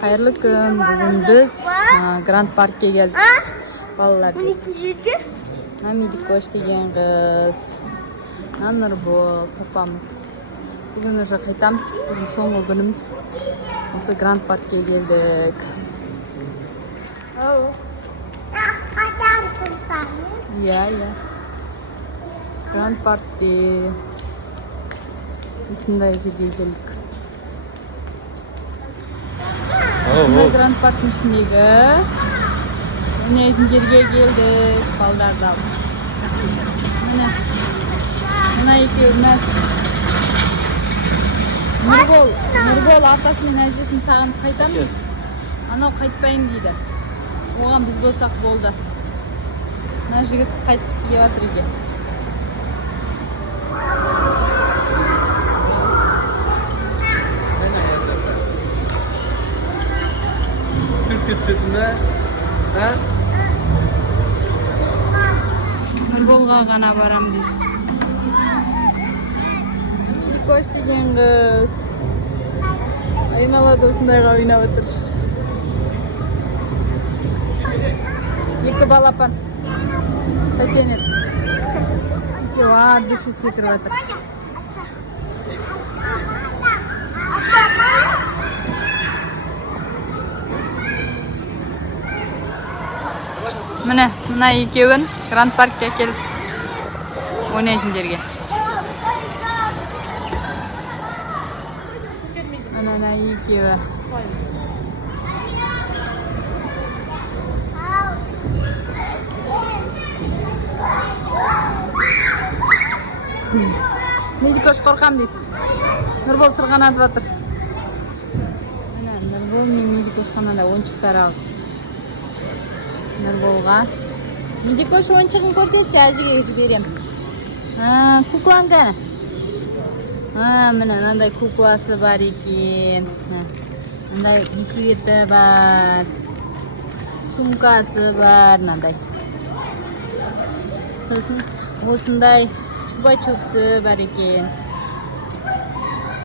Hayırlı gün. Bugün biz Grand Park'a geldik. Balalar. 12. Hamidik hoş gelgen kız. Nanır bu papamız. Bugün уже qaytamiz. Bugün soңғы günümüz. Осы Grand Park'a geldik. Ya. Grand Park'te ешқандай жерге келдік. Мына Grand Park'ın ішіндегі ойнайтын жерге келдік. Балдарды алып. Мына екеуміз Нұрбол атасы мен әжесін сағынып қайтам дейді. Анау қайтпайын дейді. Оған біз болсақ болды. Мына жігіт қайтқысы келіп жатыр үйге. Кетсесін бе? Нұрболға ғана барам дейді. Амелик қош келген қыз. Айналады осындайға ойнап отыр. Екі балапан. Сәсенет. Екеуі от души секіріп отыр. Мына екеуін Grand Park'қа келіп ойнайтын жерге. Мына екеуі. Медикош қорқам дейді. Нұрбол сырғанатып жатыр. Нұрбол мен Медикош қанада ойыншықтар алды. Нұрболға. Медикош ойыншығын көрсетші, әжеге жіберем. Куклаң қана. Мынандай кукласы бар екен. Мынандай бисеветі бар. Сумкасы бар. Мынандай. Сосын осындай чупа-чупсы бар екен.